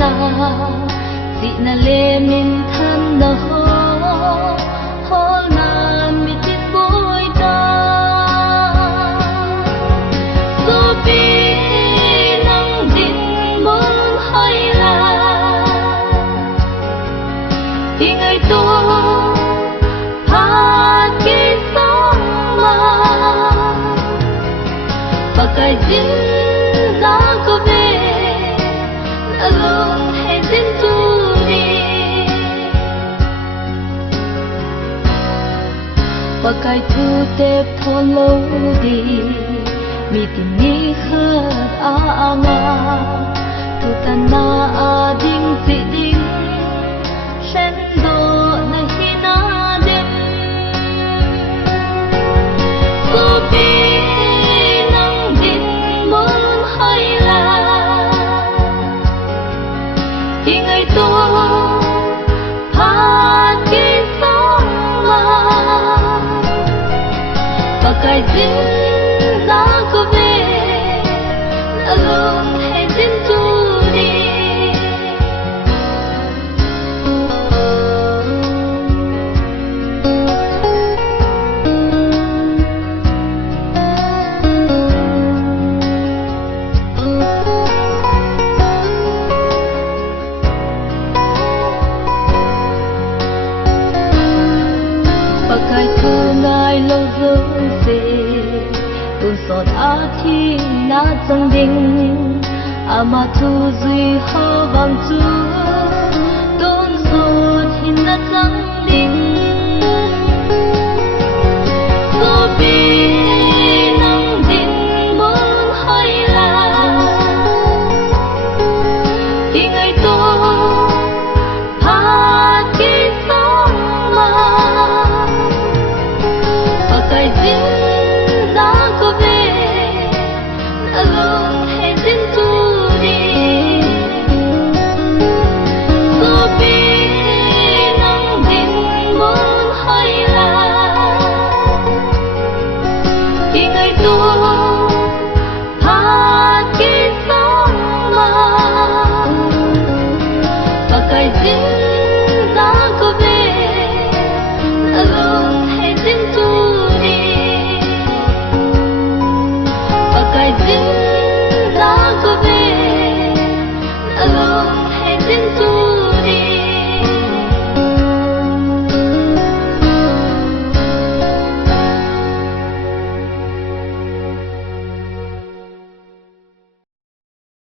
na si na le min than na ho na mi ti boy ta su bi nang din bon hai la ingai to pha ki song ma pakai jin za ko be alone heading to me pakai thu te follow di mi ti ni khat a anga tu tan na a ding si ding sen do na hina dem su bi nang din mon hai la ingai to pha ki song ma pakai jin za ko be alone heading to me pakai thu ngai lo zo se tu sot a thi na chang ding ama thu zui ho bang chu